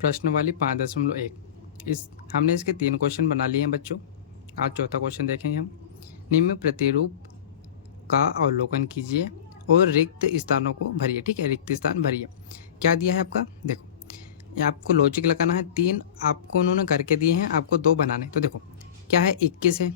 प्रश्न वाली 5.1। इस हमने इसके 3 क्वेश्चन बना लिए हैं बच्चों। आज चौथा क्वेश्चन देखेंगे हम। निम्न प्रतिरूप का अवलोकन कीजिए और रिक्त स्थानों को भरिए। ठीक है, रिक्त स्थान भरिए। क्या दिया है आपका, देखो ये आपको लॉजिक लगाना है। 3 आपको उन्होंने करके दिए हैं, आपको 2 बनाने। तो देखो क्या है, 21 है,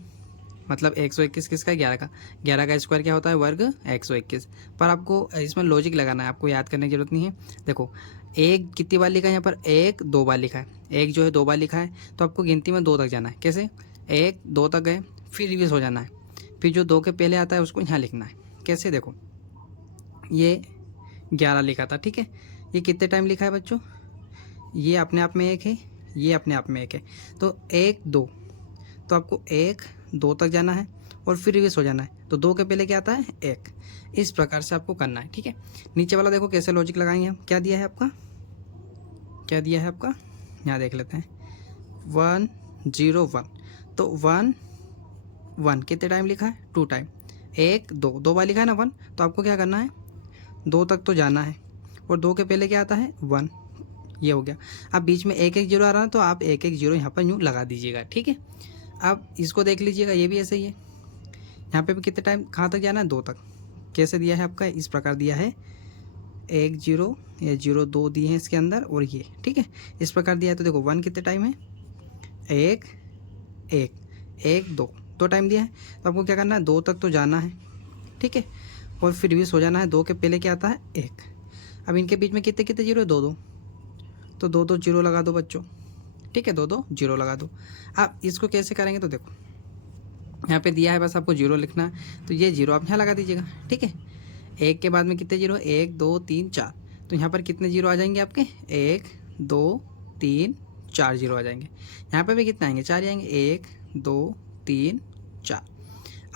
मतलब 121 किसका, 11 का। 11 का स्क्वायर क्या होता है, वर्ग 121। पर आपको इसमें लॉजिक लगाना है, आपको याद करने की जरूरत नहीं है। देखो एक कितनी बार लिखा है यहाँ पर, 1 2 बार लिखा है। एक जो है 2 बार लिखा है, तो आपको गिनती में 2 तक जाना है। कैसे, 1 2 तक गए, फिर रिवर्स हो जाना है, फिर जो 2 के पहले आता है उसको यहाँ लिखना है। कैसे, देखो ये 11 लिखा था, ठीक है। ये कितने टाइम लिखा है बच्चों, ये अपने आप में 1 है, ये अपने आप में 1 है, तो 1 2, तो आपको 1 2 तक जाना है और फिर रिवर्स हो जाना है। तो 2 के पहले क्या आता है, 1। इस प्रकार से आपको करना है, ठीक है। नीचे वाला देखो कैसे लॉजिक लगाएंगे हम। क्या दिया है आपका, क्या दिया है आपका, यहाँ देख लेते हैं। 1 0 1, तो 1 1 कितने टाइम लिखा है, 2 टाइम। 1 2 2 बार लिखा है ना 1, तो आपको क्या करना है, 2 तक तो जाना है और 2 के पहले क्या आता है, 1। ये हो गया। अब बीच में 1 1 0 आ रहा है, तो आप 1 1 0 यहाँ पर यूँ लगा दीजिएगा, ठीक है। अब इसको देख लीजिएगा, ये भी ऐसे ही है। यहाँ पे भी कितने टाइम, कहाँ तक जाना है, 2 तक। कैसे दिया है आपका, इस प्रकार दिया है। 1 0 या 0 2 दिए हैं इसके अंदर, और ये ठीक है इस प्रकार दिया है। तो देखो 1 कितने टाइम है, 1 1 1 2 2 टाइम दिया है। तो आपको क्या करना है, 2 तक तो जाना है, ठीक है, और फिर रिवर्स हो जाना है। 2 के पहले क्या आता है, 1। अब इनके बीच में कितने कितने जीरो है, 2 2, तो 2 2 जीरो लगा दो बच्चों, ठीक है, 2 2 जीरो लगा दो। अब इसको कैसे करेंगे, तो देखो यहाँ पे दिया है, बस आपको जीरो लिखना है, तो ये जीरो आप यहाँ लगा दीजिएगा, ठीक है। 1 के बाद में कितने जीरो, 1 2 3 4, तो यहाँ पर कितने जीरो आ जाएंगे आपके, 1 2 3 4 जीरो आ जाएंगे। यहाँ पे भी कितने आएंगे, 4 आएंगे, 1 2 3 4।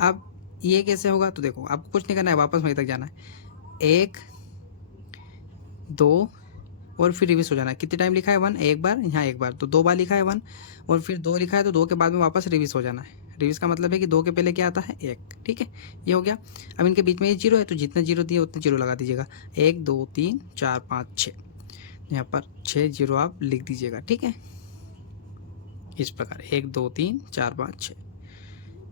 अब ये कैसे होगा, तो देखो आपको कुछ नहीं करना है, वापस वहीं तक जाना है। 1 2 और फिर रिवर्स हो जाना है। कितने टाइम लिखा है, 1 एक बार, यहाँ एक बार, तो 2 बार लिखा है 1, और फिर 2 लिखा है, तो 2 के बाद में वापस रिवर्स हो जाना है। रिवर्स का मतलब है कि 2 के पहले क्या आता है, 1, ठीक है। ये हो गया। अब इनके बीच में ये जीरो है, तो जितने जीरो दिए उतने जीरो लगा दीजिएगा। 1 2 3 4 5 6, यहाँ पर 6 जीरो आप लिख दीजिएगा, ठीक है। इस प्रकार 1 2 3 4 5 6,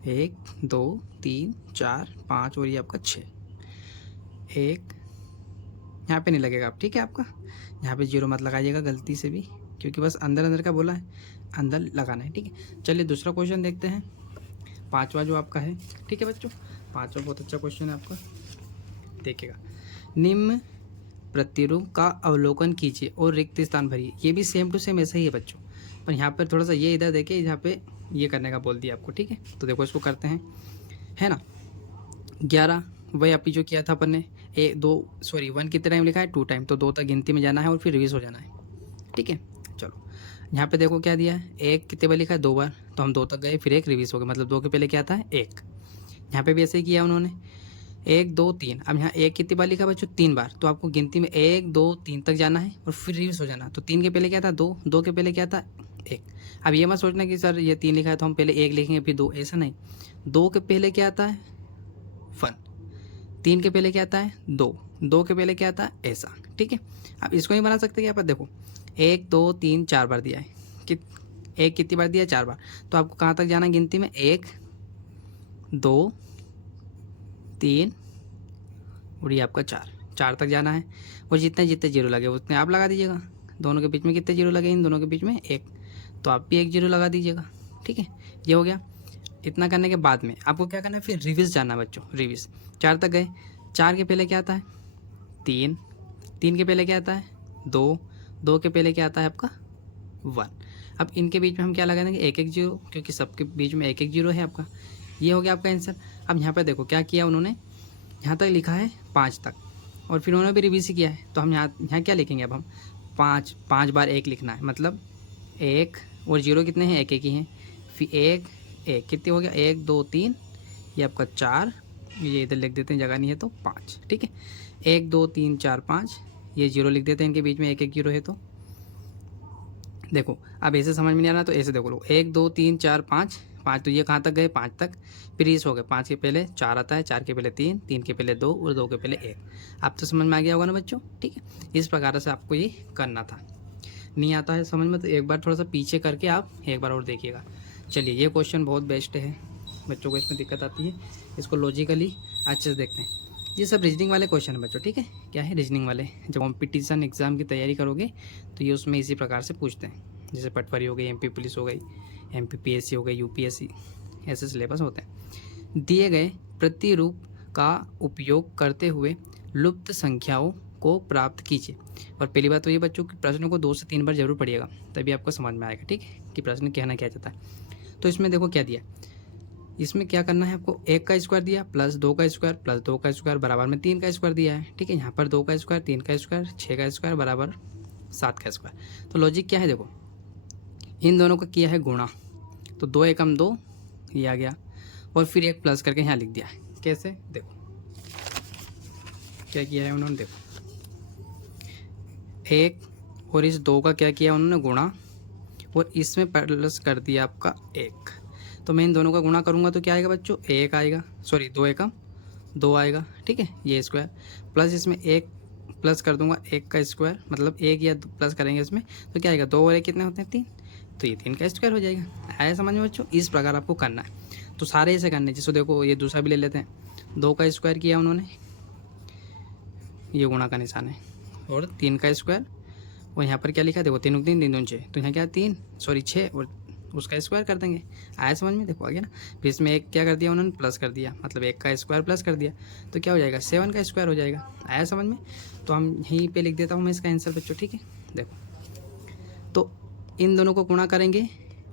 1 2 3 4 5, और ये आपका 6। 1 यहाँ पे नहीं लगेगा आप, ठीक है। आपका यहाँ पे जीरो मत लगाइएगा गलती से भी, क्योंकि बस अंदर अंदर का बोला है, अंदर लगाना है, ठीक है। चलिए दूसरा क्वेश्चन देखते हैं, 5वां जो आपका है, ठीक है बच्चों। 5वां बहुत अच्छा क्वेश्चन है आपका, देखिएगा। निम्न प्रतिरूप का अवलोकन कीजिए और रिक्त स्थान भरिए। ये भी सेम टू सेम ऐसा ही है बच्चों, पर यहाँ पर थोड़ा सा ये इधर देखिए, यहाँ पे ये करने का बोल दिया आपको, ठीक है। तो देखो इसको करते हैं, है ना। 11 वही अभी जो किया था अपन ने, 1 कितने टाइम लिखा है, 2 टाइम, तो 2 तक गिनती में जाना है और फिर रिवर्स हो जाना है, ठीक है। चलो यहाँ पे देखो क्या दिया है, 1 कितने बार लिखा है, 2 बार, तो हम 2 तक गए, फिर 1 रिवर्स हो गया, मतलब 2 के पहले क्या आता है, 1। यहाँ पे भी ऐसे ही किया उन्होंने, 1 2 3। अब यहाँ 1 कितनी बार लिखा है बच्चों, 3 बार, तो आपको गिनती में 1 2 3 तक जाना है और फिर रिवर्स हो जाना। तो 3 के पहले क्या था, 2, 2 के पहले क्या था, 1। अब ये मत सोचना कि सर ये 3 लिखा है तो हम पहले 1 लिखेंगे फिर 2, ऐसा नहीं। 2 के पहले क्या आता है, 1। 3 के पहले क्या आता है, 2, 2 के पहले क्या आता है, ऐसा, ठीक है। अब इसको नहीं बना सकते, यहाँ पर देखो 1 2 3 4 बार दिया है, कि 1 कितनी बार दिया है, 4 बार, तो आपको कहाँ तक जाना है गिनती में, 1 2 3 और ये आपका 4 तक जाना है। और जितने जितने जीरो लगे उतने आप लगा दीजिएगा। दोनों के बीच में कितने जीरो लगे, इन दोनों के बीच में 1, तो आप भी 1 जीरो लगा दीजिएगा, ठीक है। ये हो गया। इतना करने के बाद में आपको क्या करना है, फिर रिवर्स जाना है बच्चों, रिवर्स। 4 तक गए, 4 के पहले क्या आता है, 3, 3 के पहले क्या आता है, 2, 2 के पहले क्या आता है आपका, 1। अब इनके बीच में हम क्या लगा देंगे, 1 1 जीरो, क्योंकि सबके बीच में 1 1 जीरो है आपका। ये हो गया आपका आंसर। अब यहाँ पर देखो क्या किया उन्होंने, यहाँ तक लिखा है 5 तक, और फिर उन्होंने भी रिवर्स ही किया है, तो हम यहाँ क्या लिखेंगे, अब हम 5 बार 1 लिखना है, मतलब 1 और जीरो कितने हैं, 1 1 ही हैं, फिर 1 1 कितने हो गया, 1 2 3, ये आपका 4, ये इधर लिख देते हैं, जगह नहीं है तो 5, ठीक है। 1 2 3 4 5, ये जीरो लिख देते हैं, इनके बीच में 1 1 जीरो है। तो देखो अब ऐसे समझ में नहीं आ रहा तो ऐसे देखो लो, 1 2 3 4 5, 5, तो ये कहाँ तक गए, 5 तक, फिर इस हो गए। 5 के पहले 4 आता है, 4 के पहले 3, 3 के पहले 2 और 2 के पहले 1। अब तो समझ में आ गया होगा ना बच्चों, ठीक है। इस प्रकार से आपको ये करना था। नहीं आता है समझ में तो एक बार थोड़ा सा पीछे करके आप एक बार और देखिएगा। चलिए ये क्वेश्चन बहुत बेस्ट है, बच्चों को इसमें दिक्कत आती है, इसको लॉजिकली अच्छे से देखते हैं। ये सब रीजनिंग वाले क्वेश्चन है बच्चों, ठीक है। क्या है रीजनिंग वाले, जब कॉम्पिटिशन एग्जाम की तैयारी करोगे तो ये उसमें इसी प्रकार से पूछते हैं। जैसे पटवारी हो गई, एमपी पुलिस हो गई, एमपी पीएससी हो गई, यूपीएससी, ऐसे सिलेबस होते हैं। दिए गए प्रतिरूप का उपयोग करते हुए लुप्त संख्याओं को प्राप्त कीजिए। और पहली बात तो ये बच्चों कि प्रश्न को 2 से 3 बार जरूर पढ़िएगा, तभी आपको समझ में आएगा, ठीक है, कि प्रश्न कहना क्या चाहता है। तो इसमें देखो क्या दिया, इसमें क्या करना है आपको, 1 का स्क्वायर दिया प्लस 2 का स्क्वायर प्लस 2 का स्क्वायर बराबर में 3 का स्क्वायर दिया है, ठीक है। यहाँ पर 2 का स्क्वायर, 3 का स्क्वायर, 6 का स्क्वायर बराबर 7 का स्क्वायर। तो लॉजिक क्या है, देखो इन दोनों का किया है गुणा, तो 2 एकम 2 ये आ गया, और फिर एक प्लस करके यहाँ लिख दिया है। कैसे, देखो क्या किया है उन्होंने, देखो 1 और इस 2 का क्या किया उन्होंने गुणा, और इसमें प्लस कर दिया आपका 1। तो मैं इन दोनों का गुणा करूँगा तो क्या आएगा बच्चों, 1 आएगा, सॉरी 2 एकम 2 आएगा, ठीक है, ये स्क्वायर प्लस इसमें 1 प्लस कर दूंगा 1 का स्क्वायर, मतलब 1 या प्लस करेंगे इसमें तो क्या आएगा, 2 और 1 कितने होते हैं 3, तो ये 3 का स्क्वायर हो जाएगा। आया समझ में बच्चों, इस प्रकार आपको करना है। तो सारे ऐसे करने, जिसको देखो ये दूसरा भी ले लेते हैं, 2 का स्क्वायर किया उन्होंने, ये गुणा का निशान है, और 3 का स्क्वायर, और यहाँ पर क्या लिखा है देखो 3 3 3 2 6, तो यहाँ क्या 3 सॉरी 6 और उसका स्क्वायर कर देंगे। आया समझ में, देखो आ गया ना। फिर इसमें एक क्या कर दिया उन्होंने, प्लस कर दिया, मतलब 1 का स्क्वायर प्लस कर दिया, तो क्या हो जाएगा 7 का स्क्वायर हो जाएगा। आया समझ में, तो हम यहीं पे लिख देता हूँ मैं इसका आंसर बच्चों, ठीक है। देखो तो इन दोनों को गुणा करेंगे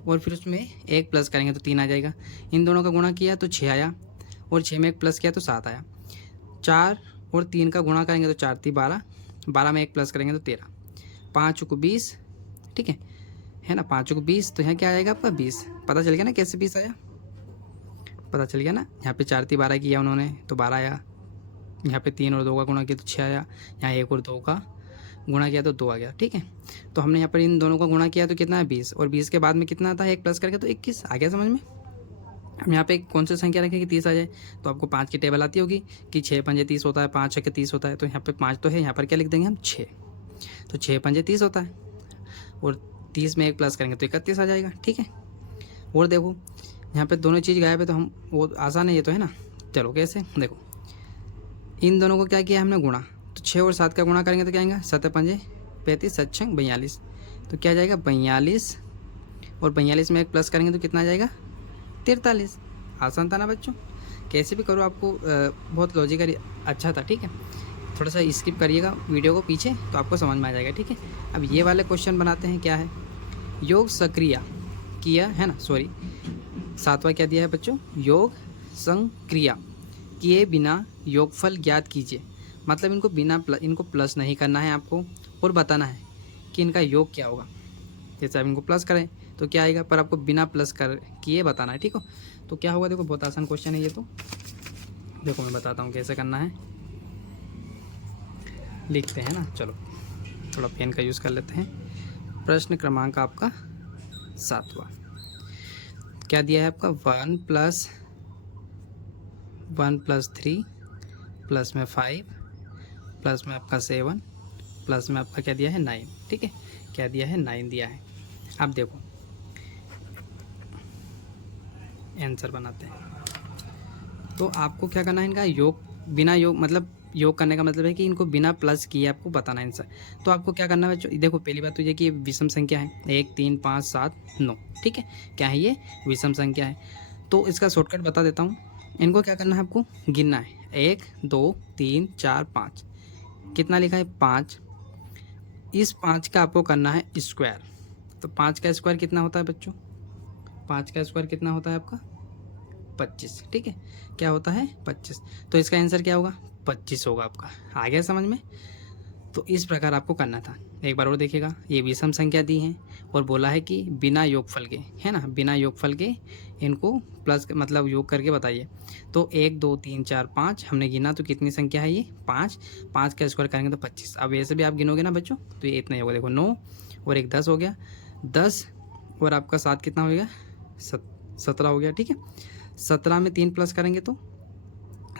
और फिर उसमें 1 प्लस करेंगे तो 3 आ जाएगा। इन दोनों का गुणा किया तो 6 आया, और 6 में 1 प्लस किया तो 7 आया। 4 और 3 का गुणा करेंगे तो 4 3 12, 12 में 1 प्लस करेंगे तो 13, 5 को 20, ठीक है ना, 5 को 20, तो यहाँ क्या आएगा आपका 20। पता चल गया ना कैसे 20 आया, पता चल गया ना। यहाँ पे 4 3 12 किया उन्होंने तो 12 आया, यहाँ पे 3 और 2 का गुणा किया तो 6 आया, यहाँ 1 और 2 का गुणा किया तो 2 आ गया, ठीक है। तो हमने यहाँ पर इन दोनों का गुणा किया तो कितना है 20, और 20 के बाद में कितना आता है 1 प्लस करके तो 21 आ गया समझ में। हम यहाँ पे कौन सी संख्या रखें कि 30 आ जाए, तो आपको 5 की टेबल आती होगी कि 6 पंजे 30 होता है, 5 छक्के 30 होता है, तो यहाँ पे 5 तो है, यहाँ पर क्या लिख देंगे हम 6, तो 6 पंजे 30 होता है, और 30 में 1 प्लस करेंगे तो 31 आ जाएगा, ठीक है। और देखो यहाँ पे दोनों चीज़ गायब है, तो हम वो आसान है ये तो, है ना। चलो कैसे, देखो इन दोनों को क्या किया हमने गुणा, तो 6 और 7 का गुणा करेंगे तो क्या आएगा 7 पंजे 35, 7 छंग 42, तो क्या जाएगा 42, और 42 में 1 प्लस करेंगे तो कितना आ जाएगा 43। आसान था ना बच्चों, कैसे भी करो, आपको बहुत लॉजिकल अच्छा था, ठीक है। थोड़ा सा स्किप करिएगा वीडियो को पीछे तो आपको समझ में आ जाएगा, ठीक है। अब ये वाले क्वेश्चन बनाते हैं, क्या है, योग सक्रिया किया है ना, सॉरी 7वां क्या दिया है बच्चों, योग संक्रिया किए बिना योगफल ज्ञात कीजिए। मतलब इनको इनको प्लस नहीं करना है आपको, और बताना है कि इनका योग क्या होगा। जैसे आप इनको प्लस करें तो क्या आएगा, पर आपको बिना प्लस कर किए बताना है, ठीक हो। तो क्या होगा, देखो बहुत आसान क्वेश्चन है ये, तो देखो मैं बताता हूँ कैसे करना है, लिखते हैं ना। चलो थोड़ा पेन का यूज़ कर लेते हैं। प्रश्न क्रमांक आपका 7वां क्या दिया है आपका, 1 + 3 प्लस में 5 प्लस में आपका 7 प्लस में आपका क्या दिया है 9, ठीक है। क्या दिया है 9 दिया है। अब देखो आंसर बनाते हैं। तो आपको क्या करना है, इनका योग बिना योग, मतलब योग करने का मतलब है कि इनको बिना प्लस किए आपको बताना है आंसर। तो आपको क्या करना है बच्चों, देखो पहली बात तो ये कि विषम संख्या है, 1 3 5 7 9, ठीक है। क्या है ये विषम संख्या है। तो इसका शॉर्टकट बता देता हूँ। इनको क्या करना है, आपको गिनना है 1 2 3 4 5, कितना लिखा है 5। इस 5 का आपको करना है स्क्वायर। तो 5 का स्क्वायर कितना होता है बच्चों, 5 का स्क्वायर कितना होता है आपका 25, ठीक है। क्या होता है 25, तो इसका आंसर क्या होगा 25 होगा आपका। आ गया समझ में। तो इस प्रकार आपको करना था। एक बार और देखिएगा, ये विषम संख्या दी है और बोला है कि बिना योगफल के, है ना, बिना योगफल के इनको प्लस मतलब योग करके बताइए। तो 1 2 3 4 5 हमने गिना, तो कितनी संख्या है ये 5, 5 का स्क्वायर करेंगे तो 25। अब ऐसे भी आप गिनोगे ना बच्चों तो ये इतना ही होगा, देखो 9 और 1 10 हो गया, 10 और आपका 7 कितना हो गया 17 हो गया, ठीक है। 17 में 3 प्लस करेंगे तो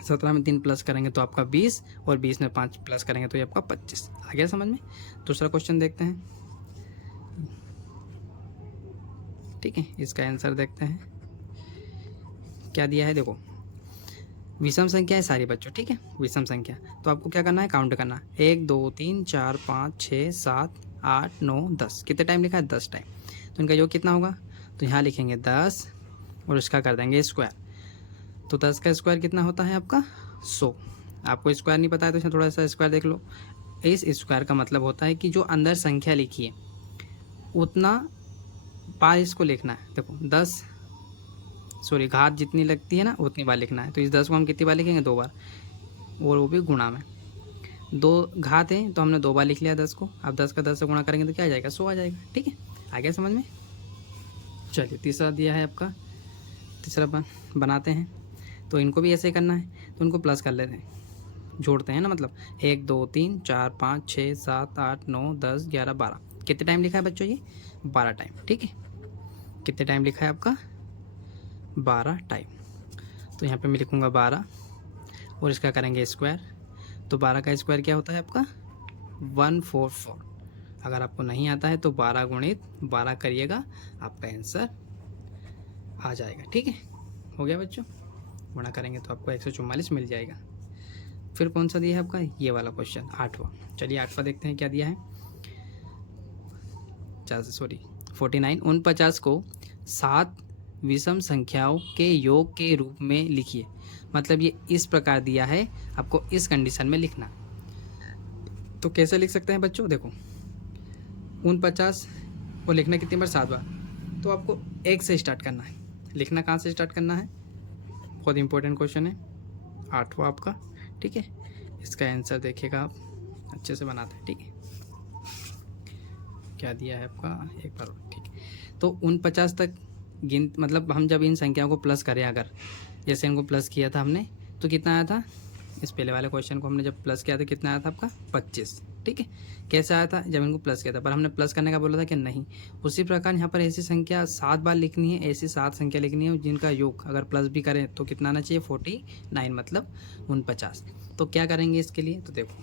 17 में 3 प्लस करेंगे तो आपका 20, और 20 में 5 प्लस करेंगे तो ये आपका 25। आ गया समझ में। दूसरा क्वेश्चन देखते हैं। ठीक है, इसका आंसर देखते हैं क्या दिया है। देखो विषम संख्या है सारी बच्चों, ठीक है, विषम संख्या। तो आपको क्या करना है, काउंट करना। 1 2 3 4 5 6 7 8 9 10। कितने टाइम लिखा है, 10 टाइम। तो इनका योग कितना होगा, तो यहाँ लिखेंगे 10 और इसका कर देंगे स्क्वायर। तो 10 का स्क्वायर कितना होता है आपका 100। आपको स्क्वायर नहीं पता है तो इसमें थोड़ा सा स्क्वायर देख लो। इस स्क्वायर का मतलब होता है कि जो अंदर संख्या लिखी है उतना बार इसको लिखना है। देखो 10 सॉरी घात जितनी लगती है ना उतनी बार लिखना है। तो इस 10 को हम कितनी बार लिखेंगे, 2 बार, और वो भी गुणा में। 2 घात है तो हमने 2 बार लिख लिया 10 को। अब 10 का 10 से गुणा करेंगे तो क्या आ जाएगा, 100 आ जाएगा। ठीक है, आ गया समझ में। चलिए तीसरा दिया है आपका, तीसरा बनाते हैं। तो इनको भी ऐसे करना है, तो उनको प्लस कर लेते हैं, जोड़ते हैं ना, मतलब 1 2 3 4 5 6 7 8 9 10 11 12। कितने टाइम लिखा है बच्चों, ये 12 टाइम। ठीक है, कितने टाइम लिखा है आपका, 12 टाइम। तो यहाँ पे मैं लिखूँगा 12 और इसका करेंगे स्क्वायर। तो 12 का स्क्वायर क्या होता है आपका 144। अगर आपको नहीं आता है तो 12 गुणित 12 करिएगा, आपका आंसर आ जाएगा। ठीक है, हो गया बच्चों, गुणा करेंगे तो आपको 144 मिल जाएगा। फिर कौन सा दिया है आपका, ये वाला क्वेश्चन 8वां। चलिए 8वां देखते हैं क्या दिया है। 49 49 को 7 विषम संख्याओं के योग के रूप में लिखिए। मतलब ये इस प्रकार दिया है, आपको इस कंडीशन में लिखना। तो कैसे लिख सकते हैं बच्चों, देखो 49 को लिखना कितनी बार, 7 बार। तो आपको 1 से स्टार्ट करना है, लिखना कहाँ से स्टार्ट करना है, बहुत इंपॉर्टेंट क्वेश्चन है 8वां आपका। ठीक है, इसका आंसर देखिएगा आप, अच्छे से बनाते हैं। ठीक है, क्या दिया है आपका, एक बार। ठीक है, तो 49 तक मतलब हम जब इन संख्याओं को प्लस करें, अगर जैसे इनको प्लस किया था हमने तो कितना आया था, इस पहले वाले क्वेश्चन को हमने जब प्लस किया था कितना आया था आपका 25। ठीक है, कैसे आया था, जब इनको प्लस किया था, पर हमने प्लस करने का बोला था कि नहीं। उसी प्रकार यहाँ पर ऐसी संख्या 7 बार लिखनी है, ऐसी 7 संख्या लिखनी है जिनका योग अगर प्लस भी करें तो कितना आना चाहिए, 49, मतलब 49। तो क्या करेंगे इसके लिए, तो देखो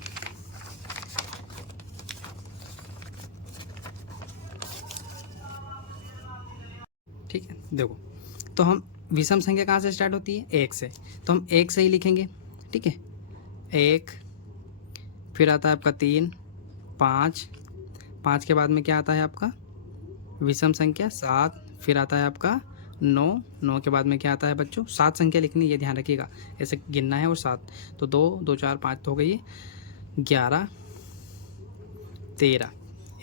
ठीक है, देखो तो हम विषम संख्या कहाँ से स्टार्ट होती है, 1 से। तो हम 1 से ही लिखेंगे। ठीक है, 1, फिर आता है आपका 3 5, 5 के बाद में क्या आता है आपका विषम संख्या 7, फिर आता है आपका 9, 9 के बाद में क्या आता है बच्चों, 7 संख्या लिखनी है, ये ध्यान रखिएगा, ऐसे गिनना है। और 7 तो 2 2 4 5 तो हो गई, 11 13,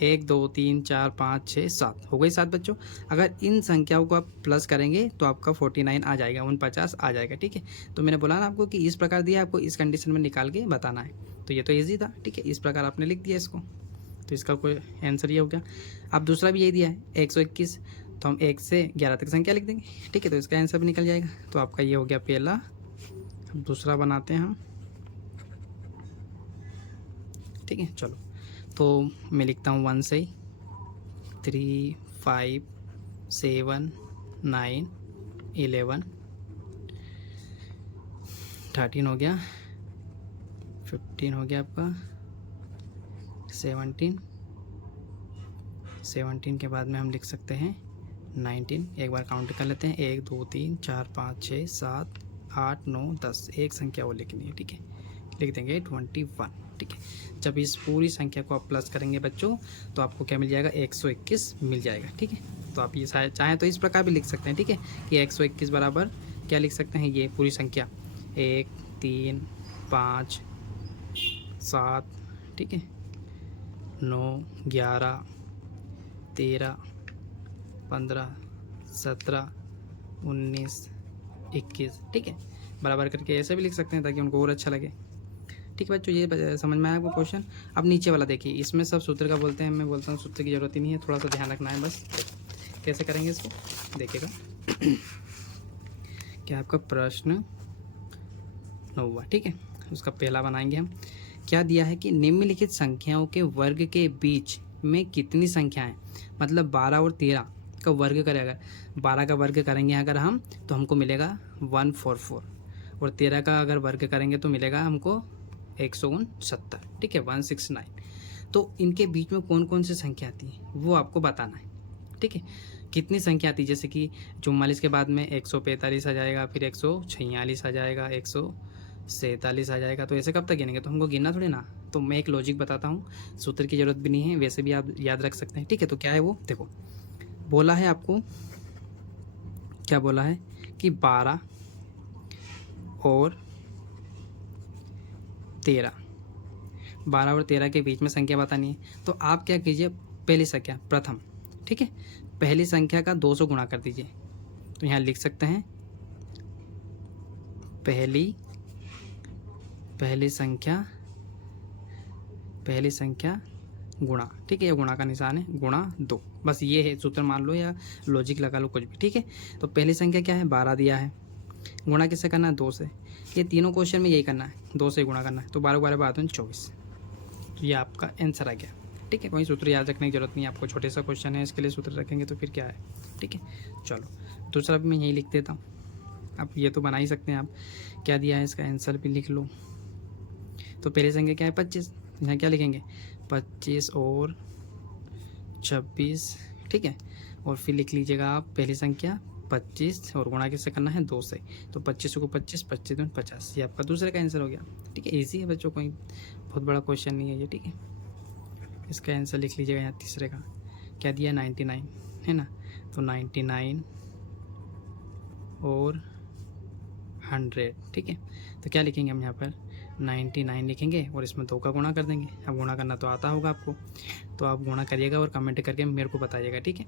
1 2 3 4 5 6 7 हो गई 7 बच्चों। अगर इन संख्याओं को आप प्लस करेंगे तो आपका 49 आ जाएगा, 49 आ जाएगा। ठीक है, तो मैंने बोला ना आपको कि इस प्रकार दिया, आपको इस कंडीशन में निकाल के बताना है। तो ये तो ईजी था। ठीक है, इस प्रकार आपने लिख दिया इसको, तो इसका कोई आंसर ये हो गया। अब दूसरा भी यही दिया है 121, तो हम 1 से 11 तक संख्या लिख देंगे। ठीक है, तो इसका आंसर भी निकल जाएगा। तो आपका ये हो गया पहला। अब दूसरा बनाते हैं हम। ठीक है, चलो तो मैं लिखता हूँ 1 से 3 5 7 9 11 13 हो गया, 15 हो गया आपका, 17 के बाद में हम लिख सकते हैं 19। एक बार काउंट कर लेते हैं, 1 2 3 4 5 6 7 8 9 10, एक संख्या वो लिखनी है। ठीक है, लिख देंगे 21। ठीक है, जब इस पूरी संख्या को आप प्लस करेंगे बच्चों तो आपको क्या मिल जाएगा, 121 मिल जाएगा। ठीक है, तो आप ये चाहें तो इस प्रकार भी लिख सकते हैं। ठीक है, कि 121 बराबर क्या लिख सकते हैं, ये पूरी संख्या 1 3 5 7, ठीक है, 9 11 13 15 17 19 21। ठीक है, बराबर करके ऐसे भी लिख सकते हैं ताकि उनको और अच्छा लगे। ठीक है बच्चों, ये समझ में आया आपको क्वेश्चन। अब नीचे वाला देखिए, इसमें सब सूत्र का बोलते हैं, मैं बोलता हूँ सूत्र की ज़रूरत ही नहीं है, थोड़ा सा ध्यान रखना है बस। कैसे करेंगे इसको देखिएगा। क्या आपका प्रश्न 9वां, ठीक है, उसका पहला बनाएंगे हम। क्या दिया है कि निम्नलिखित संख्याओं के वर्ग के बीच में कितनी संख्याएं, मतलब 12 और 13 का वर्ग करें, अगर 12 का वर्ग करेंगे अगर हम तो हमको मिलेगा 144, और 13 का अगर वर्ग करेंगे तो मिलेगा हमको 169। ठीक है, 169। तो इनके बीच में कौन कौन सी संख्या आती है वो आपको बताना है। ठीक है। कितनी संख्या आती है, जैसे कि 44 के बाद में 145 आ जाएगा, फिर 146 आ जाएगा, 147 आ जाएगा, तो ऐसे कब तक गिनेंगे, तो हमको गिनना थोड़ी ना। तो मैं एक लॉजिक बताता हूँ, सूत्र की ज़रूरत भी नहीं है, वैसे भी आप याद रख सकते हैं। ठीक है, तो क्या है वो, देखो बोला है आपको, क्या बोला है कि 12 और 13, 12 और 13 के बीच में संख्या बतानी है। तो आप क्या कीजिए, पहली संख्या प्रथम, ठीक है, पहली संख्या का 2 से गुणा कर दीजिए। तो यहाँ लिख सकते हैं पहली संख्या गुणा, ठीक है, ये गुणा का निशान है, गुणा 2, बस ये है सूत्र, मान लो या लॉजिक लगा लो कुछ भी। ठीक है, तो पहली संख्या क्या है, 12 दिया है, गुणा किससे करना है, 2 से। ये तीनों क्वेश्चन में यही करना है, 2 से गुणा करना है, तो 12 12 बात 24, तो ये आपका आंसर आ गया। ठीक है, कोई सूत्र याद रखने की जरूरत नहीं है आपको, छोटे सा क्वेश्चन है, इसके लिए सूत्र रखेंगे तो फिर क्या है। ठीक है, चलो दूसरा भी मैं यही लिख देता हूँ, आप ये तो बना ही सकते हैं। आप क्या दिया है, इसका आंसर भी लिख लो। तो पहली संख्या क्या है, 25, यहाँ क्या लिखेंगे, 25 और 26, ठीक है, और फिर लिख लीजिएगा आप पहली संख्या 25 और गुणा किससे करना है, 2 से, तो 25 को 25, 25 दूनी 50, ये आपका दूसरे का आंसर हो गया। ठीक है, इजी है बच्चों, कोई बहुत बड़ा क्वेश्चन नहीं है ये। ठीक है, इसका आंसर लिख लीजिएगा यहाँ तीसरे का, क्या दिया, 99 है ना, तो 99 और 100। ठीक है, तो क्या लिखेंगे हम यहाँ पर, 99 लिखेंगे और इसमें 2 का गुणा कर देंगे। अब गुणा करना तो आता होगा आपको, तो आप गुणा करिएगा और कमेंट करके मेरे को बताइएगा। ठीक है,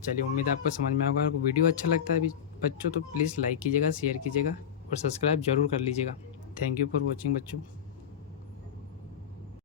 चलिए उम्मीद है आपको समझ में आएगा। अगर वीडियो अच्छा लगता है अभी बच्चों तो प्लीज़ लाइक कीजिएगा, शेयर कीजिएगा और सब्सक्राइब जरूर कर लीजिएगा। थैंक यू फॉर वॉचिंग बच्चों।